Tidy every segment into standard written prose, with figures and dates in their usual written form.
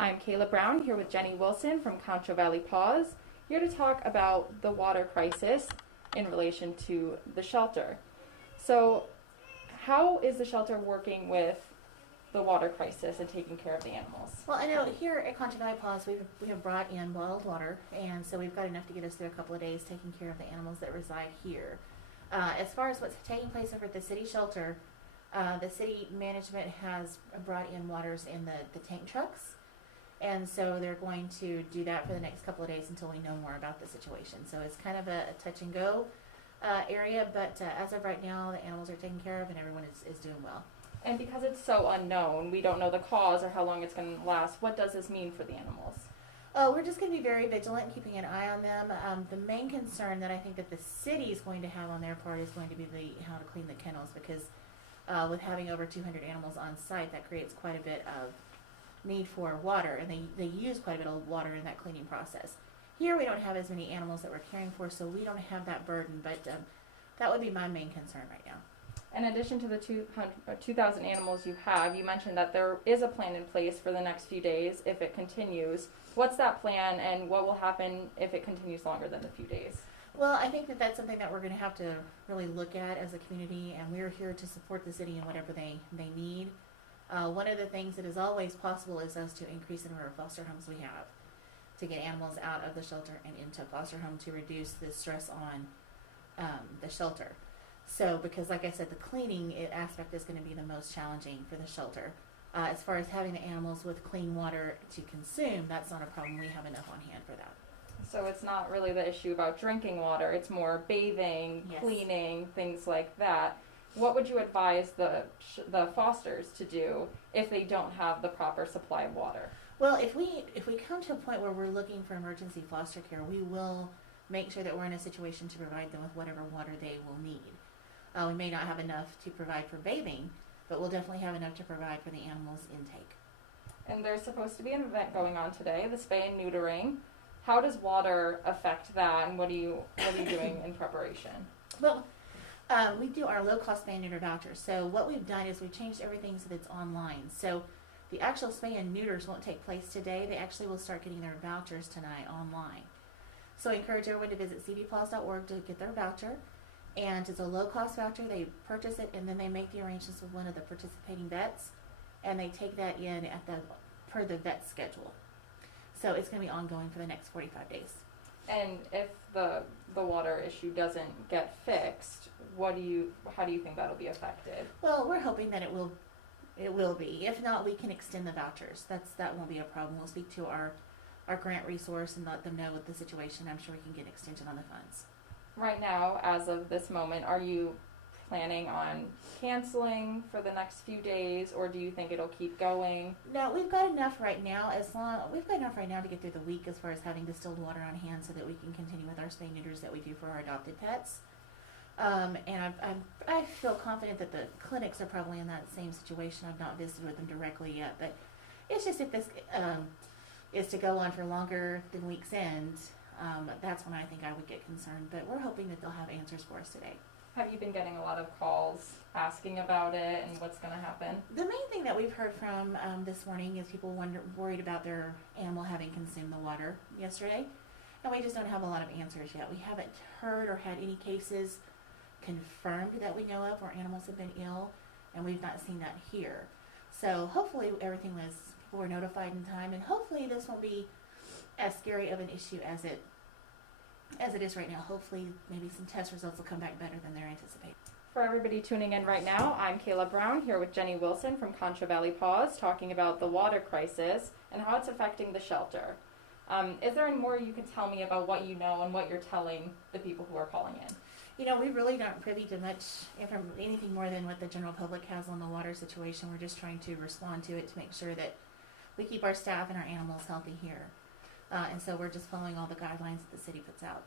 I'm Kayla Brown here with Jenny Wilson from Concho Valley Paws, here to talk about the water crisis in relation to the shelter. So how is the shelter working with the water crisis and taking care of the animals? Well, I know here at Concho Valley Paws we have brought in bottled water, and so we've got enough to get us through a couple of days taking care of the animals that reside here. As far as what's taking place over at the city shelter, the city management has brought in waters in the tank trucks, and so they're going to do that for the next couple of days until we know more about the situation. So it's kind of a touch and go area, but as of right now, the animals are taken care of and everyone is doing well. And because it's so unknown, we don't know the cause or how long it's going to last, what does this mean for the animals? We're just going to be very vigilant and keeping an eye on them. The main concern that I think that the city is going to have on their part is going to be how to clean the kennels, because with having over 200 animals on site, that creates quite a bit of need for water, and they use quite a bit of water in that cleaning process. Here we don't have as many animals that we're caring for, so we don't have that burden, but that would be my main concern right now. In addition to the 2,000 animals you have, you mentioned that there is a plan in place for the next few days if it continues. What's that plan, and what will happen if it continues longer than the few days? Well, I think that that's something that we're going to have to really look at as a community, and we're here to support the city in whatever they need. One of the things that is always possible is us to increase the number of foster homes we have, to get animals out of the shelter and into foster home to reduce the stress on the shelter. So, because like I said, the cleaning aspect is going to be the most challenging for the shelter. As far as having the animals with clean water to consume, that's not a problem. We have enough on hand for that. So it's not really the issue about drinking water, it's more bathing, Yes. cleaning, things like that. What would you advise the fosters to do if they don't have the proper supply of water? Well, if we come to a point where we're looking for emergency foster care, we will make sure that we're in a situation to provide them with whatever water they will need. We may not have enough to provide for bathing, but we'll definitely have enough to provide for the animals' intake. And there's supposed to be an event going on today, the spay and neutering. How does water affect that, and what are you doing in preparation? Well, we do our low-cost spay and neuter vouchers. So what we've done is we've changed everything so that it's online. So the actual spay and neuters won't take place today. They actually will start getting their vouchers tonight online. So I encourage everyone to visit cvpaws.org to get their voucher. And it's a low-cost voucher. They purchase it, and then they make the arrangements with one of the participating vets, and they take that in per the vet schedule. So it's going to be ongoing for the next 45 days. And if the water issue doesn't get fixed, how do you think that'll be affected? Well, we're hoping that it will be. If not, we can extend the vouchers. That won't be a problem. We'll speak to our grant resource and let them know what the situation. I'm sure we can get extension on the funds. Right now, as of this moment, are you planning on canceling for the next few days, or do you think it'll keep going? No, we've got enough right now. We've got enough right now to get through the week as far as having distilled water on hand, so that we can continue with our spay neuters that we do for our adopted pets. And I feel confident that the clinics are probably in that same situation. I've not visited with them directly yet, but it's just if this is to go on for longer than week's end, that's when I think I would get concerned. But we're hoping that they'll have answers for us today. Have you been getting a lot of calls asking about it and what's going to happen? The main thing that we've heard from this morning is people worried about their animal having consumed the water yesterday. And we just don't have a lot of answers yet. We haven't heard or had any cases confirmed that we know of where animals have been ill, and we've not seen that here. So hopefully people were notified in time, and hopefully this won't be as scary of an issue as it is right now. Hopefully maybe some test results will come back better than they're anticipating. For everybody tuning in right now, I'm Kayla Brown here with Jenny Wilson from Concho Valley Paws, talking about the water crisis and how it's affecting the shelter. Is there any more you can tell me about what you know and what you're telling the people who are calling in? You know, we really aren't privy to much anything more than what the general public has on the water situation. We're just trying to respond to it to make sure that we keep our staff and our animals healthy here. And so we're just following all the guidelines that the city puts out.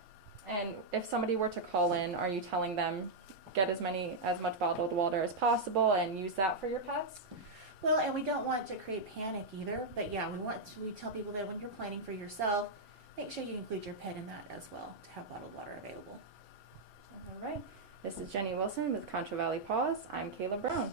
And if somebody were to call in, are you telling them get as much bottled water as possible and use that for your pets? Well, and we don't want to create panic either. But yeah, we tell people that when you're planning for yourself, make sure you include your pet in that as well to have bottled water available. All right. This is Jenny Wilson with Concho Valley Paws. I'm Kayla Brown.